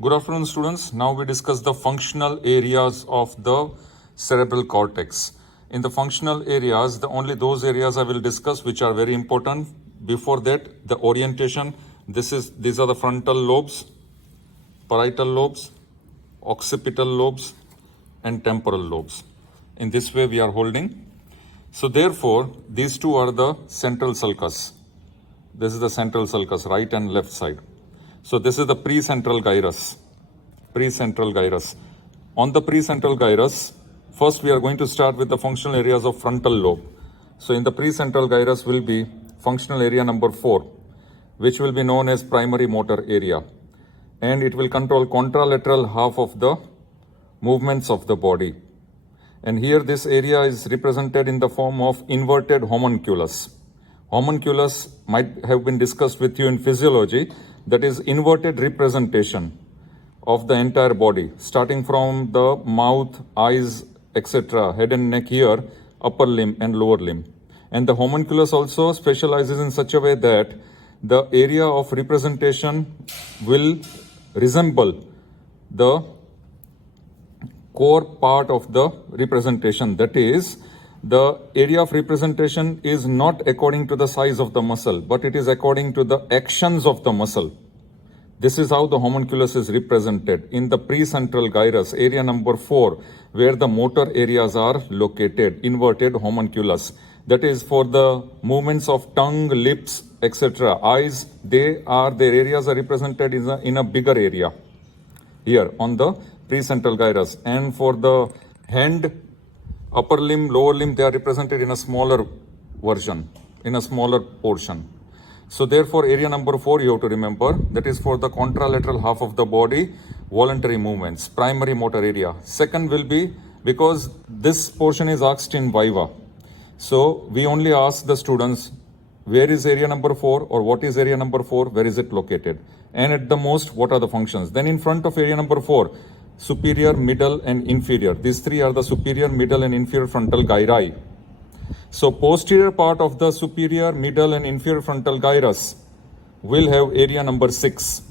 Good afternoon, students. Now we discuss the functional areas of the cerebral cortex. In the functional areas, only those areas I will discuss which are very important. Before that, the orientation. These are the frontal lobes, parietal lobes, occipital lobes, and temporal lobes. In this way, we are holding. So therefore, these two are the central sulcus. This is the central sulcus, right and left side. So this is the precentral gyrus. Precentral gyrus. On the precentral gyrus, first we are going to start with the functional areas of frontal lobe. So in the precentral gyrus will be functional area number 4, which will be known as primary motor area. And it will control contralateral half of the movements of the body. And here this area is represented in the form of inverted homunculus. Homunculus might have been discussed with you in physiology. That is inverted representation of the entire body, starting from the mouth, eyes, etc., head and neck here, upper limb and lower limb. And the homunculus also specializes in such a way that the area of representation will resemble the core part of the representation. That is, the area of representation is not according to the size of the muscle, but it is according to the actions of the muscle. This is how the homunculus is represented in the precentral gyrus, area number 4, where the motor areas are located, inverted homunculus. That is for the movements of tongue, lips, etc., eyes, their areas are represented in a bigger area here on the precentral gyrus. And for the hand, upper limb, lower limb, they are represented in a smaller version, in a smaller portion. So therefore, area number 4 you have to remember, that is for the contralateral half of the body, voluntary movements, primary motor area. Second will be, because this portion is asked in Viva, so we only ask the students, where is area number 4 or what is area number 4, where is it located? And at the most, what are the functions? Then in front of area number 4, superior, middle and inferior. These three are the superior, middle and inferior frontal gyri. So posterior part of the superior, middle and inferior frontal gyrus will have area number 6.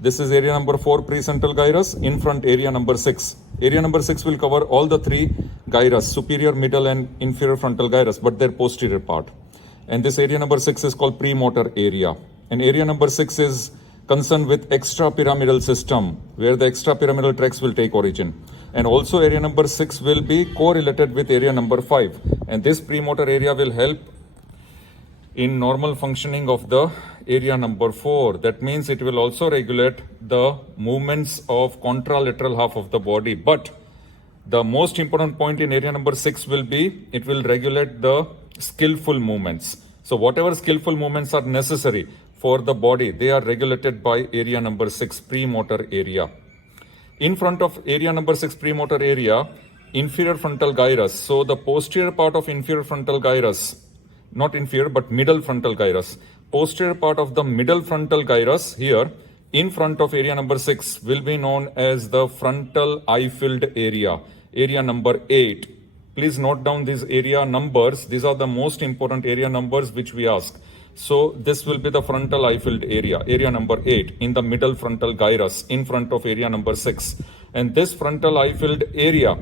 This is area number 4 precentral gyrus, in front area number 6. Area number 6 will cover all the three gyrus, superior, middle and inferior frontal gyrus, but their posterior part. And this area number 6 is called premotor area. And area number 6 is concerned with extrapyramidal system, where the extrapyramidal tracts will take origin. And also area number 6 will be correlated with area number 5. And this premotor area will help in normal functioning of the area number 4. That means it will also regulate the movements of contralateral half of the body. But the most important point in area number 6 will be, it will regulate the skillful movements. So whatever skillful movements are necessary for the body, they are regulated by area number 6, premotor area. In front of area number 6, premotor area, inferior frontal gyrus. So the posterior part of inferior frontal gyrus, not inferior but middle frontal gyrus, posterior part of the middle frontal gyrus here, in front of area number 6 will be known as the frontal eye-filled area, area number 8. Please note down these area numbers. These are the most important area numbers which we ask. So this will be the frontal eye-filled area, area number 8, in the middle frontal gyrus, in front of area number 6. And this frontal eye-filled area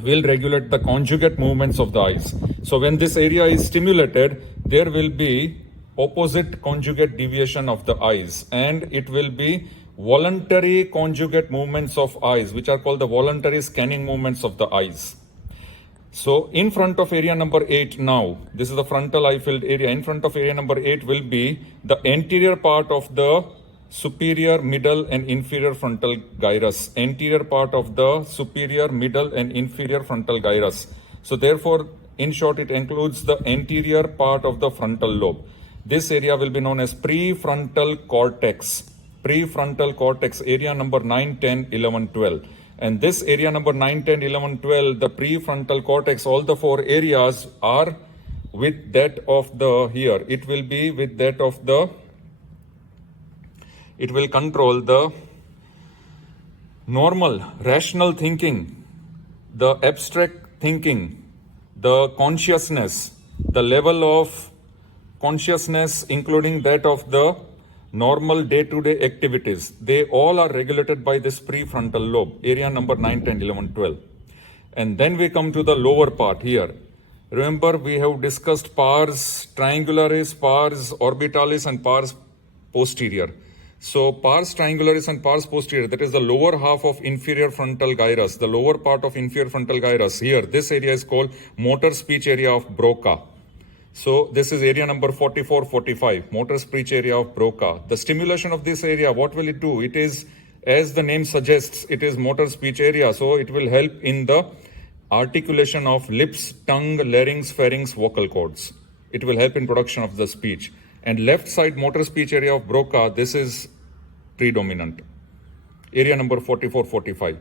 will regulate the conjugate movements of the eyes. So when this area is stimulated, there will be opposite conjugate deviation of the eyes, and it will be voluntary conjugate movements of eyes, which are called the voluntary scanning movements of the eyes. So in front of area number 8 now, this is the frontal eye-filled area. In front of area number 8 will be the anterior part of the superior, middle and inferior frontal gyrus. Anterior part of the superior, middle and inferior frontal gyrus. So therefore, in short, it includes the anterior part of the frontal lobe. This area will be known as prefrontal cortex. Prefrontal cortex, area number 9, 10, 11, 12. And this area number 9, 10, 11, 12, the prefrontal cortex, all the 4 areas are with that of the here. It will be with that of the, it will control the normal, rational thinking, the abstract thinking, the consciousness, the level of consciousness including that of the normal day-to-day activities, they all are regulated by this prefrontal lobe, area number 9, 10, 11, 12. And then we come to the lower part here. Remember, we have discussed pars triangularis, pars orbitalis, and pars posterior. So pars triangularis and pars posterior, that is the lower half of inferior frontal gyrus, the lower part of inferior frontal gyrus. Here, this area is called motor speech area of Broca. So this is area number 44, 45, motor speech area of Broca. The stimulation of this area, what will it do? It is, as the name suggests, it is motor speech area. So it will help in the articulation of lips, tongue, larynx, pharynx, vocal cords. It will help in production of the speech. And left side motor speech area of Broca, this is predominant. Area number 44, 45.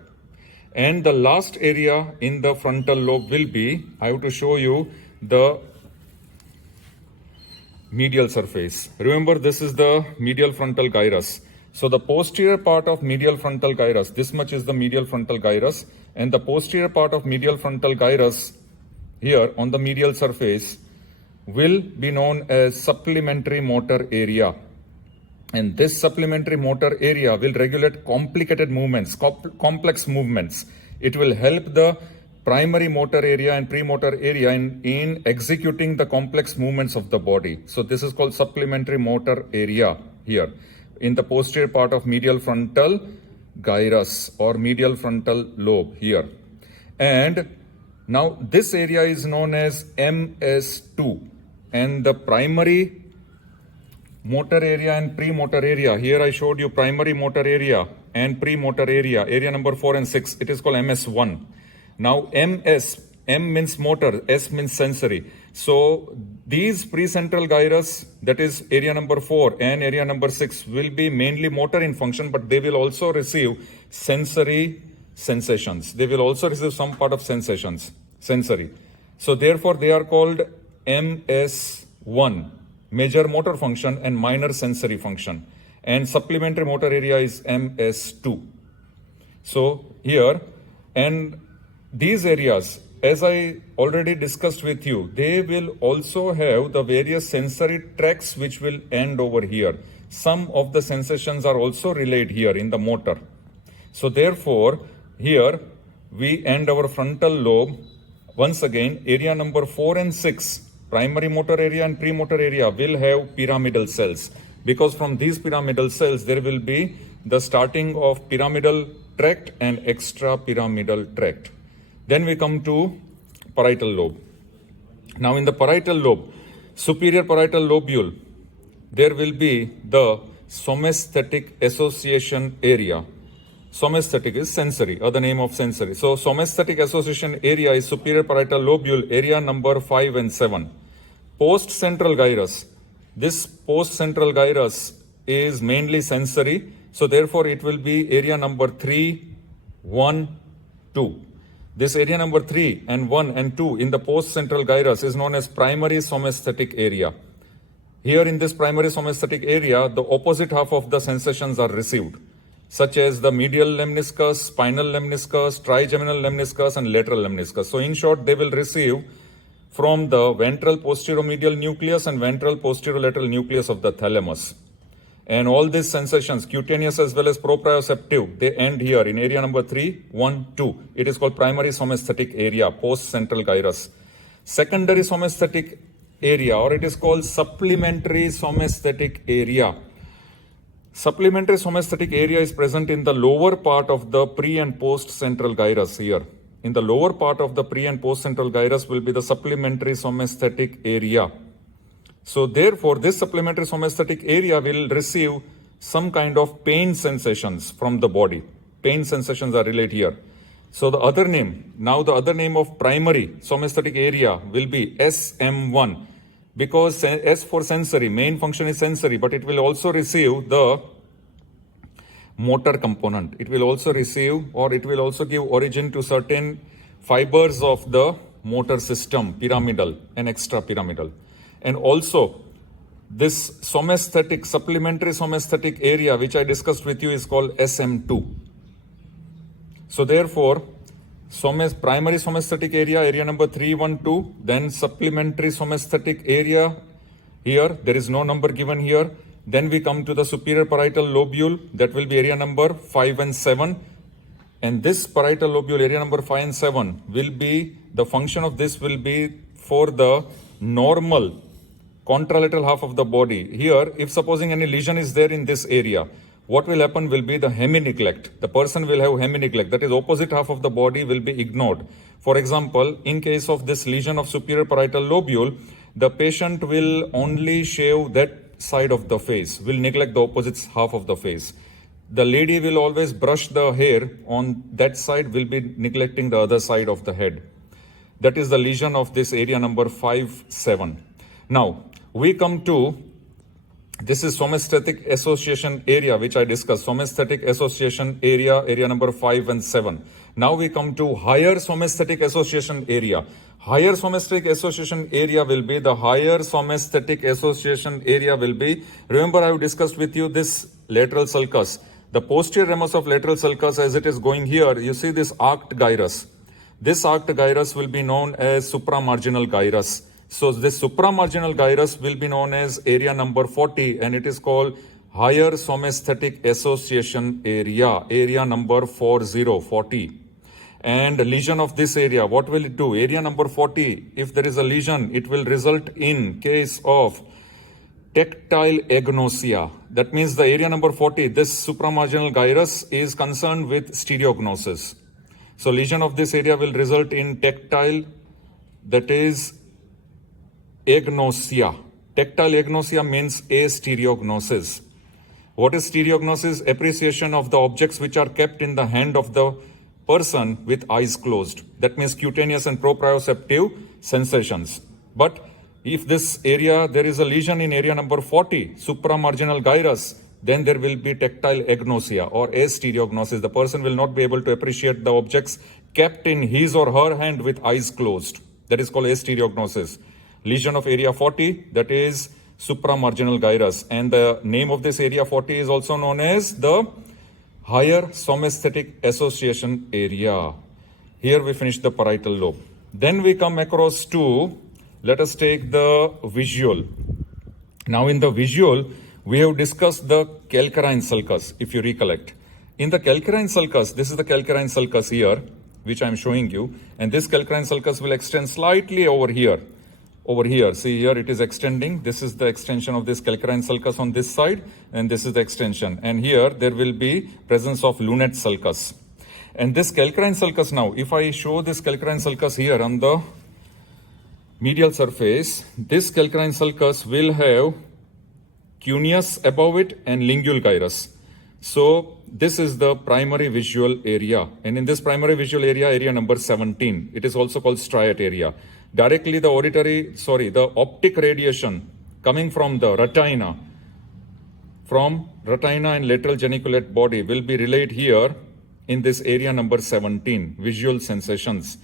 And the last area in the frontal lobe will be, I have to show you the medial surface. Remember, this is the medial frontal gyrus. So the posterior part of medial frontal gyrus, this much is the medial frontal gyrus, and the posterior part of medial frontal gyrus here on the medial surface will be known as supplementary motor area. And this supplementary motor area will regulate complicated movements, complex movements. It will help the primary motor area and premotor area in executing the complex movements of the body. So this is called supplementary motor area here in the posterior part of medial frontal gyrus or medial frontal lobe here. And now this area is known as MS2, and the primary motor area and premotor area, here I showed you primary motor area and premotor area, area number 4 and 6, it is called MS1. Now MS, M means motor, S means sensory. So these precentral gyrus, that is area number 4 and area number 6, will be mainly motor in function, but they will also receive sensory sensations. They will also receive some part of sensations, sensory. So therefore they are called MS1, major motor function and minor sensory function. And supplementary motor area is MS2. So here, and these areas, as I already discussed with you, they will also have the various sensory tracts which will end over here. Some of the sensations are also relayed here in the motor. So therefore, here we end our frontal lobe. Once again, area number 4 and 6, primary motor area and premotor area, will have pyramidal cells. Because from these pyramidal cells, there will be the starting of pyramidal tract and extrapyramidal tract. Then we come to parietal lobe. Now in the parietal lobe, superior parietal lobule, there will be the somesthetic association area. Somesthetic is sensory, or the name of sensory. So somesthetic association area is superior parietal lobule, area number 5 and 7. Post-central gyrus. This post-central gyrus is mainly sensory. So therefore it will be area number 3, 1, 2. This area number 3 and 1 and 2 in the post-central gyrus is known as primary somesthetic area. Here in this primary somesthetic area, the opposite half of the sensations are received, such as the medial lemniscus, spinal lemniscus, trigeminal lemniscus, and lateral lemniscus. So in short, they will receive from the ventral posteromedial nucleus and ventral posterolateral nucleus of the thalamus. And all these sensations, cutaneous as well as proprioceptive, they end here in area number 3, 1, 2. It is called primary somesthetic area, post-central gyrus. Secondary somesthetic area, or it is called supplementary somesthetic area. Supplementary somesthetic area is present in the lower part of the pre and post-central gyrus here. In the lower part of the pre and post-central gyrus will be the supplementary somesthetic area. So therefore, this supplementary somesthetic area will receive some kind of pain sensations from the body. Pain sensations are relayed here. So the other name, now the other name of primary somesthetic area will be SM1, because S for sensory, main function is sensory, but it will also receive the motor component. It will also receive, or it will also give origin to certain fibers of the motor system, pyramidal and extrapyramidal. And also, this somesthetic, supplementary somesthetic area, which I discussed with you, is called SM2. So therefore, primary somesthetic area, area number 3, 1, 2, then supplementary somesthetic area, here, there is no number given here, Then we come to the superior parietal lobule, that will be area number 5 and 7. And this parietal lobule, area number 5 and 7, will be, the function of this will be for the normal contralateral half of the body. Here, if supposing any lesion is there in this area, what will happen will be the hemi-neglect. The person will have hemi-neglect, that is opposite half of the body will be ignored. For example, in case of this lesion of superior parietal lobule, the patient will only shave that side of the face, will neglect the opposite half of the face. The lady will always brush the hair on that side, will be neglecting the other side of the head. That is the lesion of this area number 5, 7. Now, we come to, this is somesthetic association area, which I discussed, somesthetic association area, area number 5 and 7. Now we come to higher somesthetic association area. Higher somesthetic association area will be, the higher somesthetic association area will be, remember I have discussed with you this lateral sulcus. The posterior ramus of lateral sulcus, as it is going here, you see this arced gyrus. This arced gyrus will be known as supramarginal gyrus. So this supramarginal gyrus will be known as area number 40, and it is called higher somesthetic association area, area number 40. And lesion of this area, what will it do? Area number 40, if there is a lesion, it will result in case of tactile agnosia. That means the area number 40, this supramarginal gyrus is concerned with stereognosis. So lesion of this area will result in tactile, that is agnosia. Tactile agnosia means astereognosis. What is stereognosis? Appreciation of the objects which are kept in the hand of the person with eyes closed. That means cutaneous and proprioceptive sensations. But if this area, there is a lesion in area number 40, supramarginal gyrus, then there will be tactile agnosia or astereognosis. The person will not be able to appreciate the objects kept in his or her hand with eyes closed. That is called astereognosis. Lesion of area 40, that is supramarginal gyrus. And the name of this area 40 is also known as the higher somesthetic association area. Here we finish the parietal lobe. Then we come across to, let us take the visual. Now in the visual, we have discussed the calcarine sulcus, if you recollect. In the calcarine sulcus, this is the calcarine sulcus here, which I am showing you. And this calcarine sulcus will extend slightly over here. Over here, see here it is extending. This is the extension of this calcarine sulcus on this side, and this is the extension. And here there will be presence of lunate sulcus. And this calcarine sulcus now, if I show this calcarine sulcus here on the medial surface, this calcarine sulcus will have cuneus above it and lingual gyrus. So this is the primary visual area. And in this primary visual area, area number 17, it is also called striate area. Directly the optic radiation coming from the retina, and lateral geniculate body will be relayed here in this area number 17, visual sensations.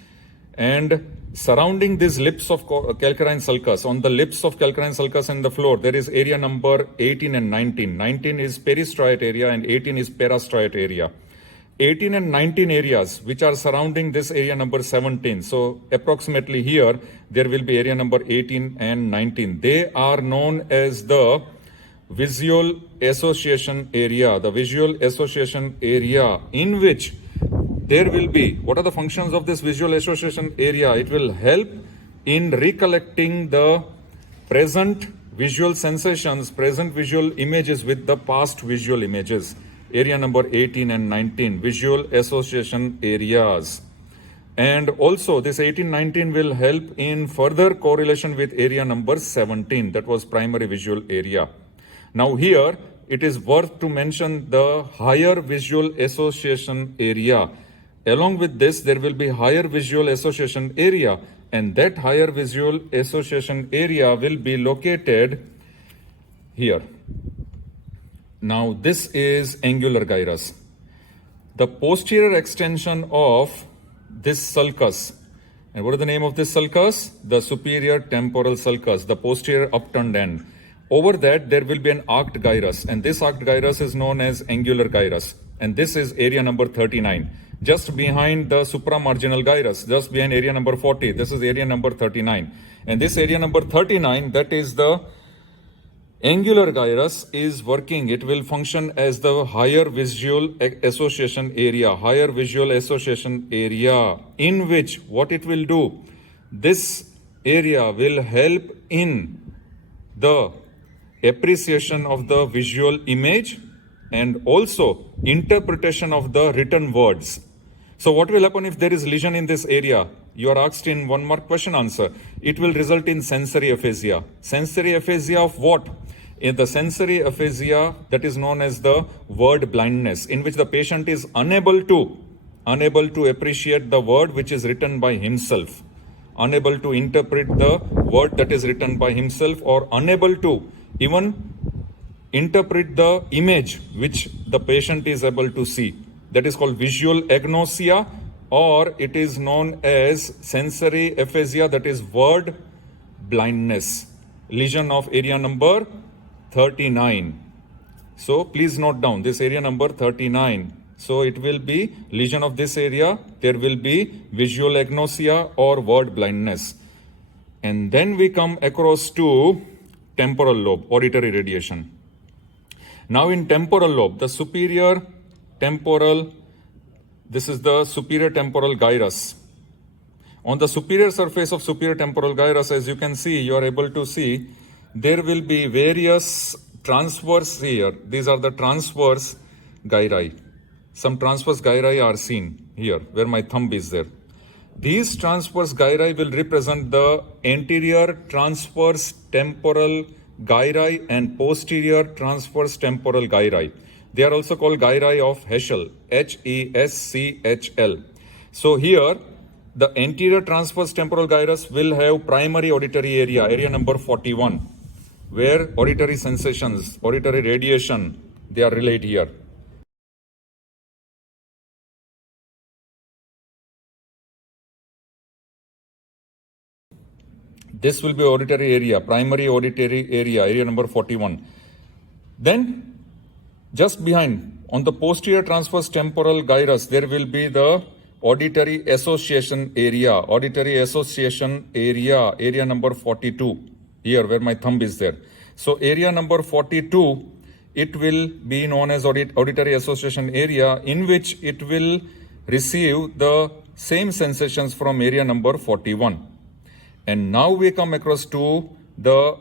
And surrounding these lips of calcarine sulcus, on the lips of calcarine sulcus and the floor, there is area number 18 and 19. 19 is peristriate area and 18 is parastriate area. 18 and 19 areas which are surrounding this area number 17. So approximately here, there will be area number 18 and 19. They are known as the visual association area. The visual association area in which there will be, what are the functions of this visual association area? It will help in recollecting the present visual sensations, present visual images with the past visual images. Area number 18 and 19, visual association areas. And also this 18-19 will help in further correlation with area number 17, that was primary visual area. Now here, it is worth to mention the higher visual association area. Along with this, there will be higher visual association area, and that higher visual association area will be located here. Now this is angular gyrus. The posterior extension of this sulcus. And what is the name of this sulcus? The superior temporal sulcus, the posterior upturned end. Over that, there will be an arced gyrus, and this arced gyrus is known as angular gyrus. And this is area number 39. Just behind the supramarginal gyrus, just behind area number 40, this is area number 39. And this area number 39, that is the Angular gyrus is working. It will function as the higher visual association area, in which what it will do, this area will help in the appreciation of the visual image and also interpretation of the written words. So what will happen if there is lesion in this area? You are asked in 1 mark question answer. It will result in sensory aphasia. Sensory aphasia of what? In the sensory aphasia that is known as the word blindness, in which the patient is unable to appreciate the word which is written by himself, unable to interpret the word that is written by himself, or unable to even interpret the image which the patient is able to see. That is called visual agnosia, or it is known as sensory aphasia, that is word blindness. Lesion of area number 39. So please note down this area number 39. So it will be lesion of this area. There will be visual agnosia or word blindness. And then we come across to temporal lobe, auditory radiation. Now in temporal lobe, the superior temporal, this is the superior temporal gyrus. On the superior surface of superior temporal gyrus, as you can see, you are able to see, there will be various transverse here. These are the transverse gyri. Some transverse gyri are seen here, where my thumb is there. These transverse gyri will represent the anterior transverse temporal gyri and posterior transverse temporal gyri. They are also called gyri of Heschl, Heschl. So here, the anterior transverse temporal gyrus will have primary auditory area, area number 41, where auditory sensations, auditory radiation, they are relayed here. This will be auditory area, primary auditory area, area number 41. Then, just behind, on the posterior transverse temporal gyrus, there will be the auditory association area, area number 42, here where my thumb is there. So area number 42, it will be known as auditory association area, in which it will receive the same sensations from area number 41. And now we come across to the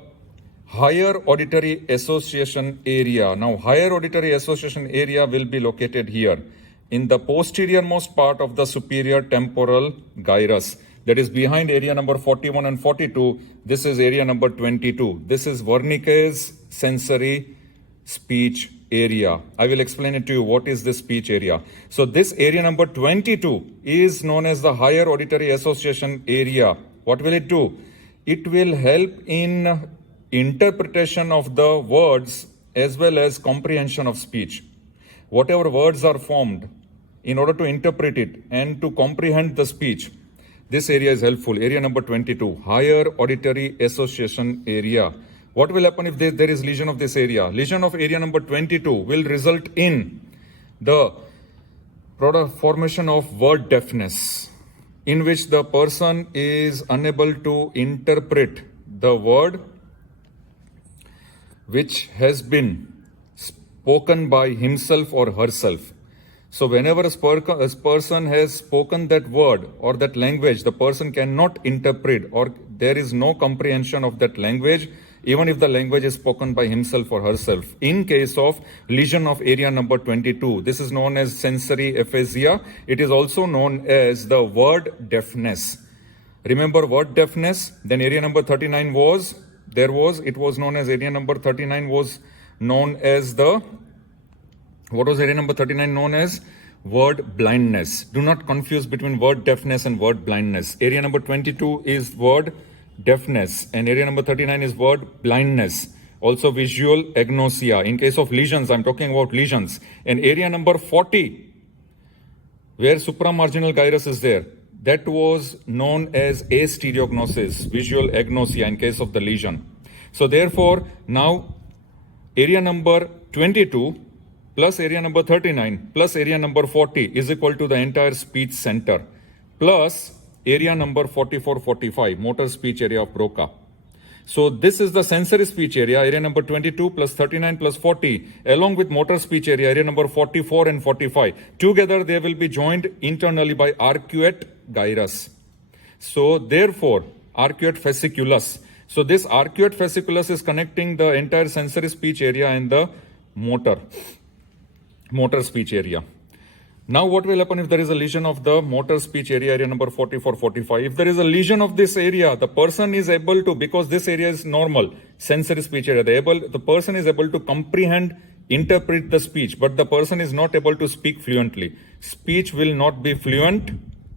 higher auditory association area. Now higher auditory association area will be located here in the posterior most part of the superior temporal gyrus. That is behind area number 41 and 42. This is area number 22. This is Wernicke's sensory speech area. I will explain it to you. What is this speech area? So this area number 22 is known as the higher auditory association area. What will it do? It will help in interpretation of the words as well as comprehension of speech. Whatever words are formed, in order to interpret it and to comprehend the speech, this area is helpful. Area number 22, higher auditory association area. What will happen if there is lesion of this area? Lesion of area number 22 will result in the formation of word deafness, in which the person is unable to interpret the word which has been spoken by himself or herself. So whenever a person has spoken that word or that language, the person cannot interpret, or there is no comprehension of that language, even if the language is spoken by himself or herself. In case of lesion of area number 22, this is known as sensory aphasia. It is also known as the word deafness. Remember word deafness? Then area number 39 was known as area number 39 was known as the, what was area number 39 known as? Word blindness. Do not confuse between word deafness and word blindness. Area number 22 is word deafness and area number 39 is word blindness. Also visual agnosia. In case of lesions, I'm talking about lesions. And area number 40, where supramarginal gyrus is there, that was known as astereognosis, visual agnosia in case of the lesion. So therefore, now area number 22 plus area number 39 plus area number 40 is equal to the entire speech center plus area number 44-45, motor speech area of Broca. So this is the sensory speech area number 22 plus 39 plus 40, along with motor speech area number 44 and 45. Together they will be joined internally by arcuate gyrus. So therefore, arcuate fasciculus. So this arcuate fasciculus is connecting the entire sensory speech area and the motor speech area. Now what will happen if there is a lesion of the motor speech area number 44, 45? If there is a lesion of this area, the person is able to, because this area is normal, sensory speech area, the person is able to comprehend, interpret the speech, but the person is not able to speak fluently. Speech will not be fluent.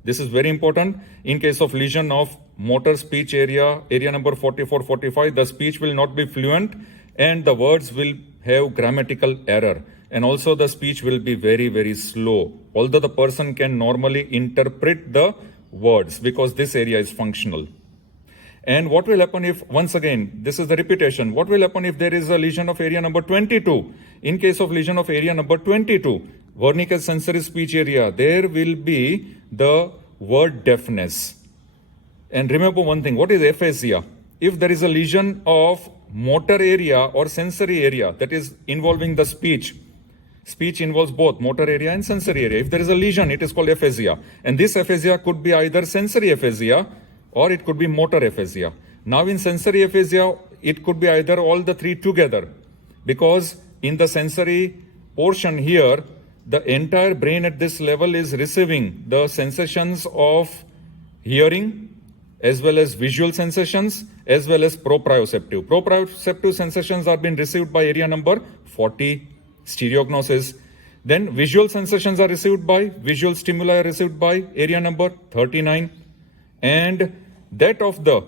This is very important. In case of lesion of motor speech area number 44, 45, the speech will not be fluent and the words will have grammatical error. And also the speech will be very, very slow. Although the person can normally interpret the words because this area is functional. And what will happen if, once again, this is the repetition. What will happen if there is a lesion of area number 22? In case of lesion of area number 22, Wernicke's sensory speech area, there will be the word deafness. And remember one thing, what is aphasia? If there is a lesion of motor area or sensory area that is involving the speech involves both motor area and sensory area. If there is a lesion, it is called aphasia. And this aphasia could be either sensory aphasia or it could be motor aphasia. Now in sensory aphasia, it could be either all the three together, because in the sensory portion here, the entire brain at this level is receiving the sensations of hearing as well as visual sensations as well as proprioceptive. Proprioceptive sensations are being received by area number 40, stereognosis. Then visual sensations are received by, visual stimuli are received by area number 39. And that of the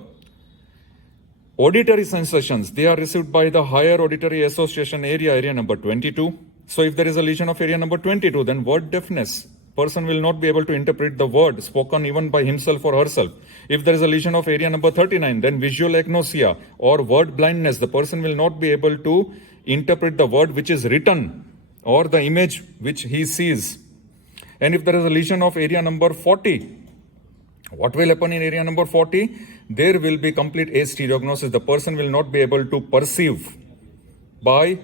auditory sensations, they are received by the higher auditory association area number 22. So if there is a lesion of area number 22, then word deafness. Person will not be able to interpret the word spoken even by himself or herself. If there is a lesion of area number 39, then visual agnosia or word blindness. The person will not be able to interpret the word which is written or the image which he sees. And if there is a lesion of area number 40, what will happen in area number 40? There will be complete astereognosis. The person will not be able to perceive by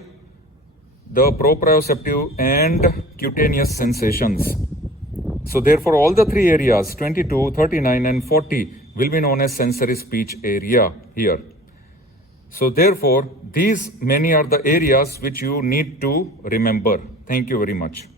the proprioceptive and cutaneous sensations. So therefore all the three areas 22, 39 and 40 will be known as sensory speech area here. So therefore these many are the areas which you need to remember. Thank you very much.